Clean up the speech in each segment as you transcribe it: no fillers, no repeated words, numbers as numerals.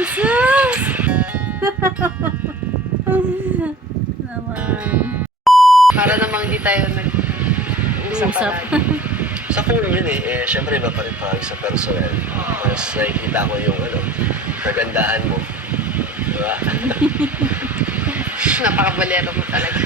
Jesus! Naman. Para namang hindi tayo nag-uusap Usap. palagi. Sa phone yun syempre iba pa rin pag sa personal. Mas nakikita ko yung kagandahan mo. Diba? Napakabalero mo talaga.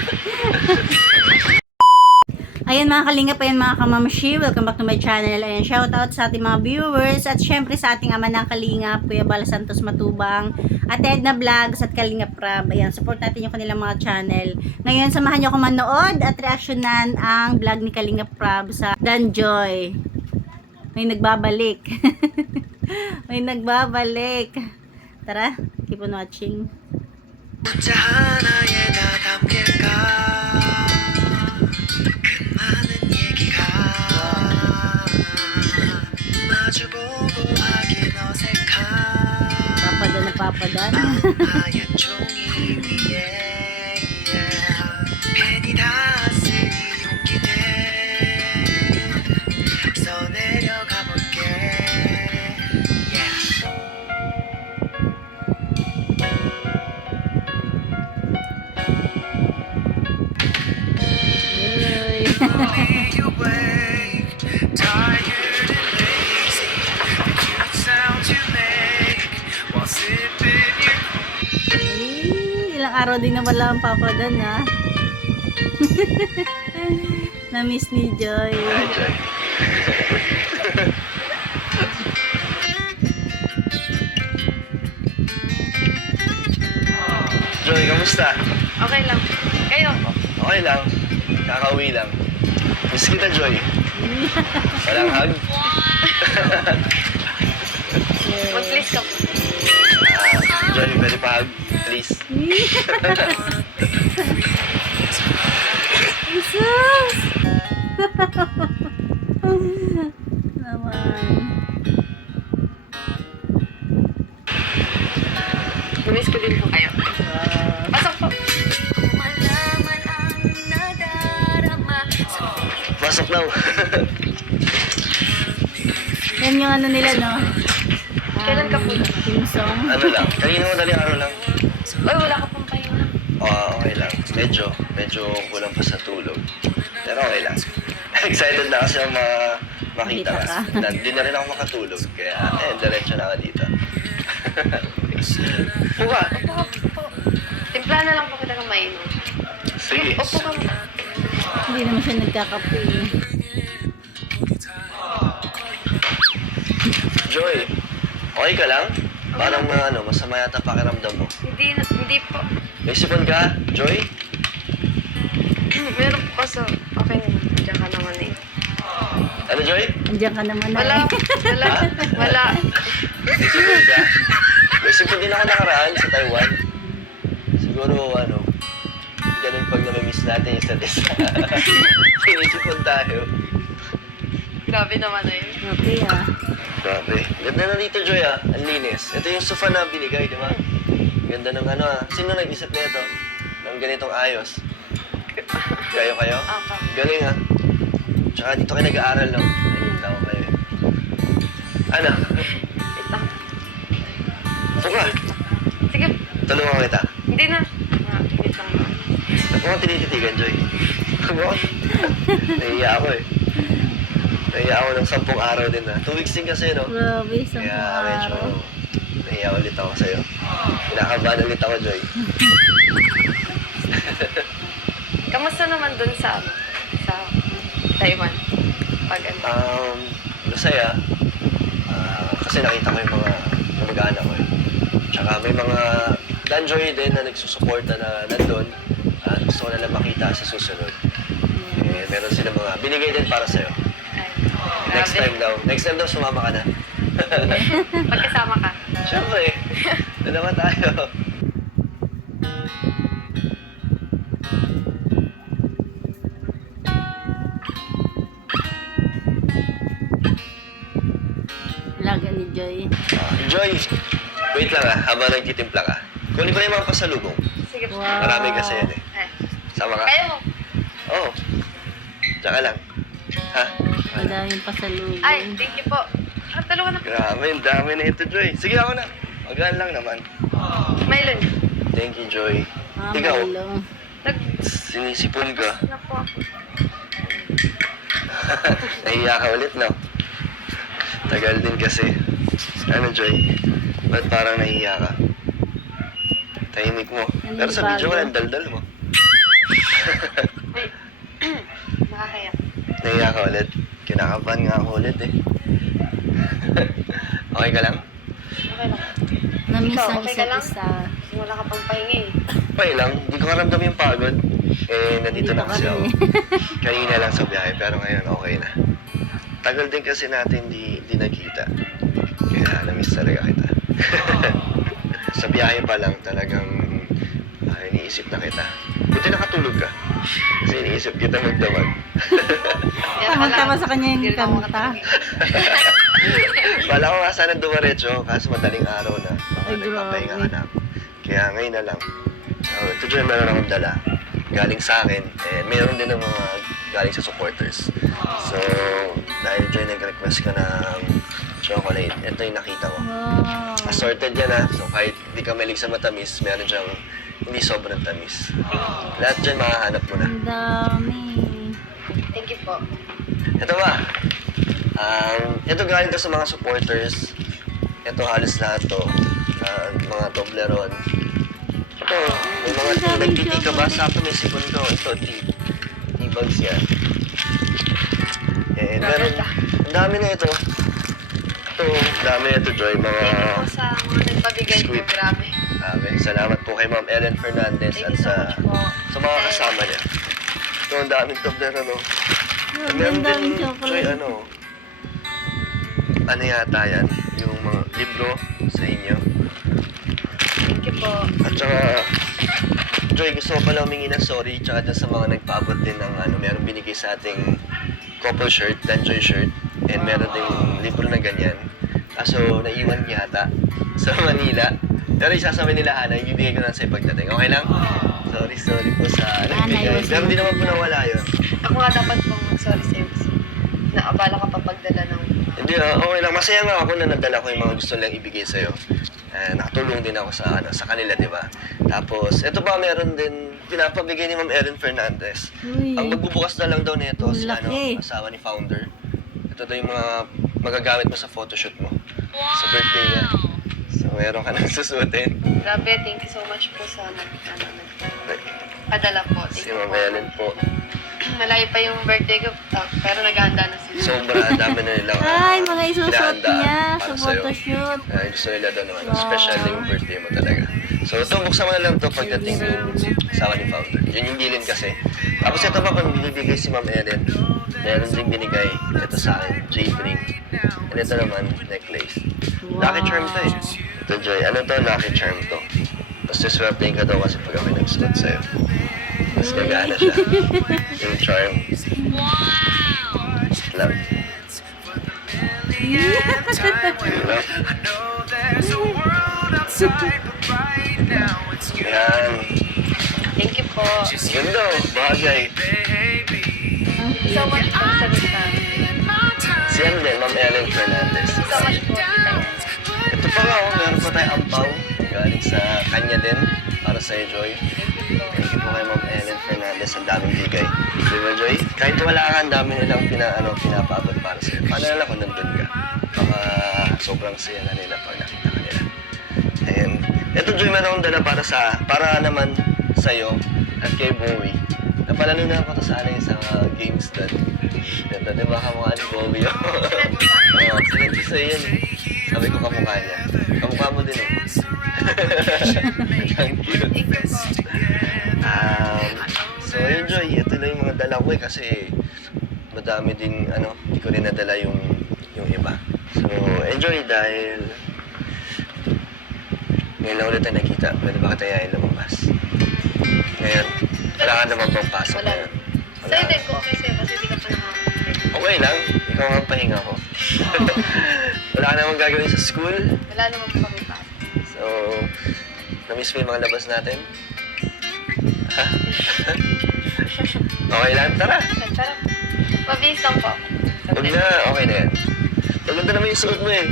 Ayan mga kalingap, ayan mga kamamshi, welcome back to my channel. Ayan, shoutout sa ating mga viewers at syempre sa ating ama ng kalingap, Kuya Bala Santos Matubang, at Edna Vlogs at Kalingap Rab. Ayan, support natin yung kanilang mga channel. Ngayon, samahan nyo ako manood at reaksyonan ang vlog ni Kalingap Rab sa Danjoy. May nagbabalik. May nagbabalik. Tara, keep on watching. 문자 하나에 다 담길까 그 많은 얘기가 마주보고 하긴 어색한 Papadan na papadan. 하얀 종이 위에 괜히 다 쓰니 용기내 써내려가 볼게 Uy. Fully awake, tired and lazy. The cute sounds you make while sipping your Ay, ilang araw din na wala ang papadan ha. Na-miss ni Joy. Joy. Joy, kamusta? Okay lang. Kayo? Okay lang. Kakauwi lang. Miss kita, Joy. Walang hug? Mag-please ka po. Joy, pwede pa hug? Please. Jesus! Naman. Namiss ko din po kayo. Pasok po. Pasok daw. Yan yung ano nila, no? Kailan ka po? Team song. Ano lang, kanina mo daling araw lang. Ay, wala ka pong pahinga. Okay lang. Medyo kulang pa sa tulog. Pero okay lang. Excited na kasi makita Makita ka. ka. Hindi na rin ako makatulog. Kaya, diretso na ako dito. Buka. Upo ka po. Timplahan na lang po kita kang mainom. Sige. Upo ka mo. Hindi naman siya nagkakape. Joy, okay ka lang? Parang masama yata pakiramdam mo. Hindi po. May sipon ka, Joy? Meron po kasi, okay naman. Diyan ka naman eh. Ano, Joy? Andiyan ka naman na Wala. eh. Wala. May sipon ka? May sipon din ako nakaraan sa Taiwan. Siguro, ganun pag namimiss natin yung isa't isa. Sinisipon tayo. Grabe naman eh. Okay ah. Grabe. Ganda na dito, Joy, ah. Ang linis. Ito yung sofa na binigay, di ba? Ganda ng Sino nag-isip nito? Ng ganitong ayos? Kayo? Apa. Galing, ha? Tsaka dito kayo nag-aaral, no? Ayun, tao kayo, eh. Ano? Wait lang. Suka. Sige. Tulungan kita. Hindi na. Wait lang. Ako nga tinititigan, Joy. Ako nahiya ako, eh. Nahiya ako ng 10 araw din, ha? 2 weeks din kasi, no? Grabe, isang Kaya medyo araw. nahiya ulit ako sa'yo. Kinakabahan ulit ako, Joy. Kamusta naman dun sa Taiwan? Pag Masaya. Kasi nakita ko yung mga kamag-anak ko, eh. Tsaka may mga Danjoy din na nagsusuporta na nandun. Gusto ko nalang makita sa susunod. Eh, meron sila mga binigay din para sa'yo. Ay, Next time daw, sumama ka na. Pagkasama ka. Siyempre, dalawa tayo. Laga ni Joy. Joy, wait lang, habang nagtitimpla ka. Kunin ko na yung mga pasalubong. Sige po. Wow. Marami kasi yan, eh. Eh, Sama ka? Kaya mo. Oo. Tsaka lang. Ha? Madaming pasalubong. Ay, thank you po. Tulungan na po. Grabe, ang dami na ito, Joy. Sige, ako na. Magaan lang naman. Mylon. Thank you, Joy. Ah, Ikaw, Milo. sinisipon ka. Na po ako. Nahiya ka ulit, no? Tagal din kasi. Ano, Joy? Ba't parang nahiya ka? Tahimik mo. Pero sa video ko, ang daldal mo. Wait. Nakakaya. Nahiya ka ulit. Kinakabahan nga ako ulit eh. Okay ka lang? Okay lang. Namiss Ikaw, ang okay ka isa't lang? isa. Wala ka pang pahinga eh. Okay lang. Hindi ko karamdam yung pagod. Nandito na kasi ako. Kanina lang sa biyahe, pero ngayon okay na. Tagal din kasi natin di nagkita. Kaya namiss talaga kita. Sa biyahe pa lang talagang iniisip na kita. Buti nakatulog ka. Kasi iniisip kita magdamag. Tamang-tama sa kanya Hindi yung rin ako kanta. Bala ko nga sana dumaretso, kaso madaling araw na. Baka Ay, nagpapahinga ka grabe. na. Kaya ngayon na lang. Ito dyan meron akong dala. Galing sa akin. And meron din ng mga galing sa supporters. So, dahil dyan nag-request ka ng chocolate, ito yung nakita ko. Wow. Assorted yan ha. So kahit di ka malig sa matamis, meron siyang hindi sobrang tamis. Lahat dyan makahanap mo na. Ang dami. Thank you po. Ito ba? Ito galing to sa mga supporters. Ito halos lahat to. Mga Toblerone. Ito, may mga nagtiti ka ba? Sakto may sipon to. Ito, T-bags yan. Meron, ang dami na ito. Ito, dami na ito, Joy. Mga... Thank you po sa mga nagpabigay po. Sweet. Grabe. Salamat po kay Ma'am Ellen Fernandez Thank at you so much po. sa mga kasama niya. Ito, ang daming Toblerone, no? Ang Meron daming din, Joy, chocolate. ano yata yan? Yung mga libro sa inyo. Thank you po. At saka, Joy, gusto ko pala humingi ng sorry tsaka dyan sa mga nagpaabot din ng meron binigay sa ating couple shirt, Danjoy shirt, and meron ding libro na ganyan. Kaso, naiwan yata sa Manila. Pero isasabi nila, Hana, ibibigay ko na sa'yo pagdating. Okay lang? Sorry po sa nagbigay. ayos Pero mo. hindi naman po nawala yun. Ako nga dapat pong mag-sorry sa'yo. Naabala ka pa pagdala ng... Hindi, okay lang. Masaya nga ako na nadala ko yung mga gusto nilang ibigay sa'yo. Nakatulong din ako sa kanila, di ba? Tapos, ito pa meron din, pinapabigay ni Ma'am Erin Fernandez. Uy. Ang magbubukas na lang daw nito Ang si laki. asawa ni founder. Ito daw yung mga magagamit mo sa photoshoot mo. Sa birthday niya. So, meron ka nang susutin. Grabe, thank you so much po sa padala po. Thank Si you Ma'am po. Ellen po. Malayo pa yung birthday ko, pero naghahanda na sila. Sobra, dami na nilang Ay, mga isusuot pinahandaan niya sa para sa'yo. photoshoot. Gusto nila doon naman. Wow. Special na yung birthday mo talaga. So, ito, buksan mo na lang ito pagdating yung asawa ni founder. Yun yung bilin kasi. Tapos ito pa, kung bibigay si Ma'am Ellen, meron din binigay ito sa akin, jade ring. And ito naman, necklace. Lucky charm to eh. Ito, Joy. Ano to? Lucky charm to. Tapos siswertein ka daw kasi pag ako nagsuot sa'yo. Mas gagana siya. Yung charm. Love. Love. Yan. Thank you po. Ganda, bagay. So much po sa lista. Si ano din, Ma'am Ellen Fernandez. So much po, tita. Ito pa nga, meron pa tayong ampaw. Galing sa kanya din, para sa'yo, Joy. Thank you po kay Ma'am Ellen Fernandez. Ang daming bigay. Di ba, Joy? Kahit wala ka, ang dami nilang pinapabot para sa'yo. Paano na lang kung nandun ka? Baka sobrang saya na nila pag nakita ka nila. And ito, Joy, meron akong dala para naman sa'yo at kay Bowie. Napalanunan ko to sa isang games doon. Ganda, di ba kamukha ni Bowie? Oo, sinend ko sa'yo yan eh. Sabi ko kamukha niya. Kamukha mo din eh. Ang cute. Thank you po. So yun, Joy, ito na yung mga dala ko eh kasi madami din, hindi ko rin nadala yung iba. So, enjoy dahil ngayon lang ulit tayo nakita. Pwede ba kita yayin lumabas? Ngayon, wala ka naman pang pasok Wala. ngayon. Sa'yo din ko, okay sa'yo kasi hindi ka pa nakakapagay. Okay lang, ikaw ang pahinga ko. Wala ka naman gagawin sa school. Wala naman po kami pa. So, namiss mo yung mga labas natin? Ha? Okay lang, tara. Tara. Mabilis lang po. Huwag na, okay na yan. Maganda naman yung suot mo eh.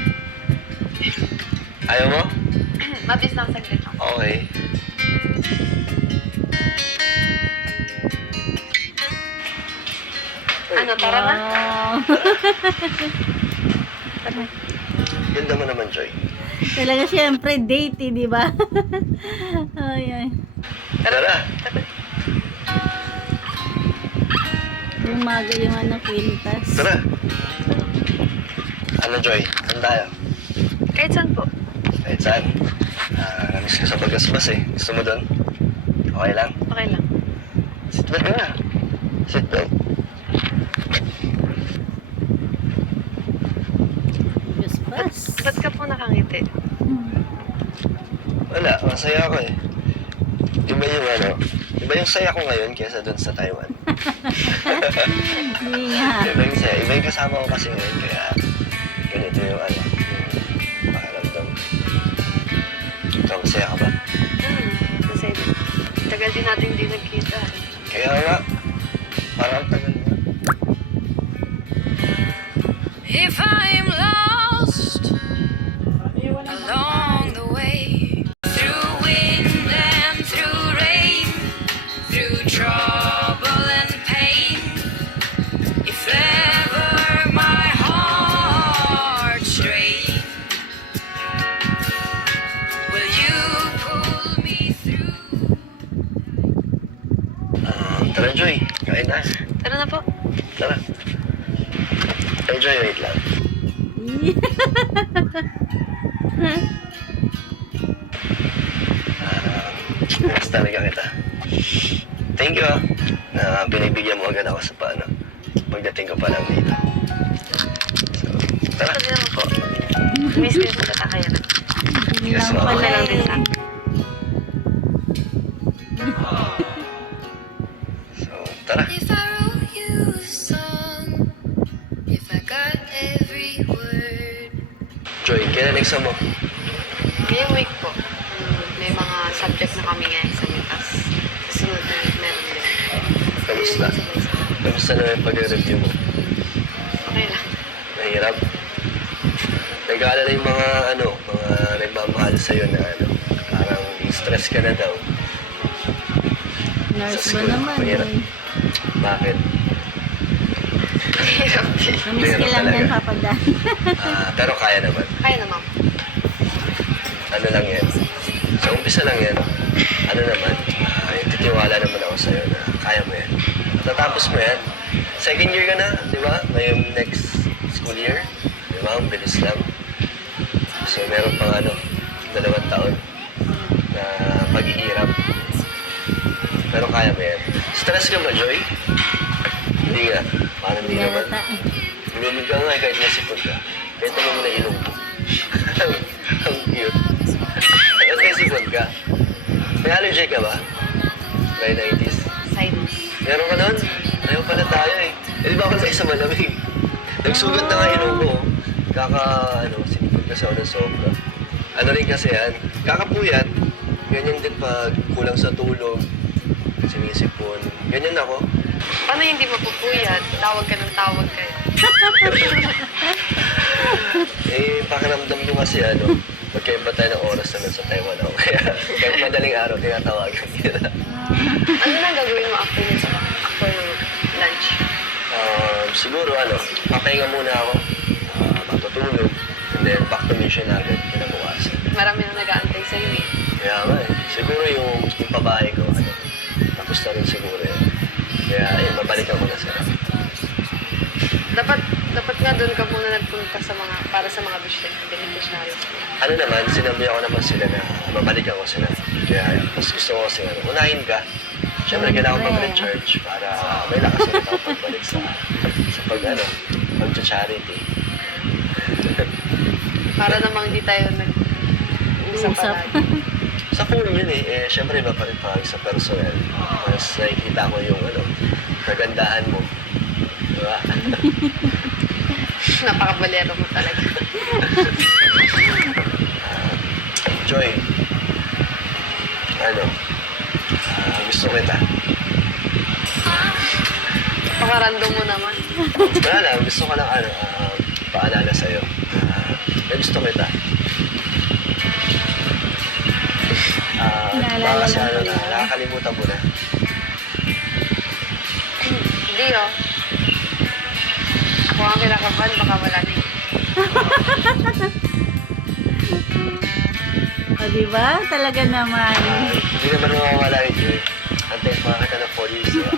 Ayaw mo? Mabilis lang saglit lang. Okay. Ano, tara na? Wow. Ganda mo naman, Joy. Talaga siyempre date eh, di ba? Ay, ay. Tara. Bumaga yung ano, kwintas. Tara. Ano, Joy? Saan tayo? Kahit saan po. Kahit saan. Namiss ko sa Bagasbas eh. Gusto mo doon? Okay lang? Okay lang. Seatbelt ka na. Seatbelt. Basbas. Ba't ka po nakangiti? Wala, masaya ako eh. Iba yung ano, iba yung saya ko ngayon kaysa doon sa Taiwan. Hindi nga. Iba yung saya, iba yung kasama ko kasi ngayon kaya ganito yung ano, yung pakiramdam. Ikaw, masaya ka ba? Kasi tagal din natin hindi nagkita. Kaya nga, parang tagal na. If I'm lost along the way, through wind and through rain, through trouble and pain, if ever my heart strays, will you pull me through? Tara, Joy, kain na. Tara na po. Tara. Hey, Joy, wait lang. Next talaga kita. Thank you na binibigyan mo agad ako sa paano. Pagdating ko pa lang dito. So, tara. Pwede naman po. Miss din po kita kaya na. Hindi Yes, lang ma'am. pala Wala lang din eh. sa So, tara. If I wrote you a song, if I got every word. Joy, kailan exam mo? ngayong week po. May mga subject na kami ngayon sa mitas. Susunod na meron din. Kamusta? Kamusta na yung pag-review mo? Okay lang. Mahirap? Nag-aalala yung mga mga nagmamahal sa'yo na parang stress ka na daw. Nurse Sa ba school, naman mahirap. eh. Bakit? Hirap din. Namiss ka lang talaga. yan, Papa Dan. Pero kaya naman. Kaya naman. Ano lang yan. Sa umpisa lang yan. Ano naman, titiwala naman ako sa'yo na kaya mo yan. Tatapos mo yan. Second year ka na, di ba? Ngayong next school year. Di ba? Ang bilis lang. So, meron pang 2 taon na paghihirap. Pero kaya mo yan. Stress ka ba, Joy? Hindi nga. Parang hindi naman. Yata eh. Lumig ka nga kahit nasipod ka. Kahit naman mo na ilong mo. Ang cute. Kahit nasipod ka. May allergy ka ba? May 90s. Sinus. Meron ka nun? Ayaw pala tayo eh. Eh di ba ako sa malamig? Nagsugat na nga ilong ko. Sinipod kasi ako ng sobra. Ano rin kasi yan, kakapuyat. Ganyan din pag kulang sa tulog. Sinisipon. Ganyan ako. Paano hindi mapupuyat? Tawag ka ng tawag kayo. Pakiramdam ko kasi magkaiba tayo ng oras naman sa Taiwan ako. Kaya kahit madaling araw, tinatawagan kita. Ano na gagawin mo after ng lunch? Siguro papahinga muna ako. Matutulog. And then back to mission agad. Kinabukasan. Marami na nag-aantay sa'yo eh. Kaya nga siguro yung babae ko, tapos na rin siguro yun. Kaya mabalikan ko na sila. Dapat nga doon ka muna nagpunta para sa mga beneficiaries. Ano naman, sinabi ako naman sila na mabalikan ko sila. Kaya mas gusto ko kasi unahin ka. Siyempre, kailangan ko mag-recharge para may lakas ulit ako pagbalik sa pag-charity. Para namang hindi tayo nag-usap Usap. palagi. Sa phone yun siyempre iba pa rin pag sa personal. Mas nakikita ko yung kagandahan mo. Diba? Napakabalero mo talaga. Joy, gusto kita. Pakarandom mo naman. Wala lang, gusto ko lang paalala sa'yo. Na gusto kita. Naalala kasi mo ano pala. na, nakakalimutan mo na. Hindi oh. Ako ang kinakabahan, baka wala na yun. O, diba? Talaga naman. Hindi naman mawawala yun, Joy. Antayin mga kita ng police, diba?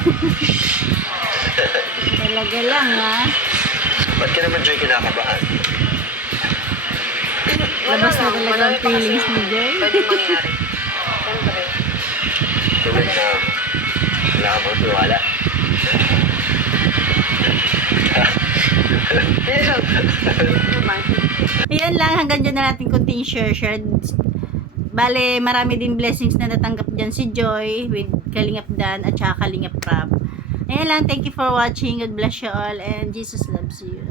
Talaga lang, ha? Ba't ka naman, Joy, kinakabahan? Labas na lang, talaga marami ang pa kasi feelings ni Joy. Pwede mangyari. Siyempre. Tulad na wala ka bang tiwala. Naman. Ayan lang, hanggang dyan na natin kunting share. Bale, marami din blessings na natanggap dyan si Joy with Kalingap Dan at saka Kalingap Prab. Ayan lang, thank you for watching. God bless you all and Jesus loves you.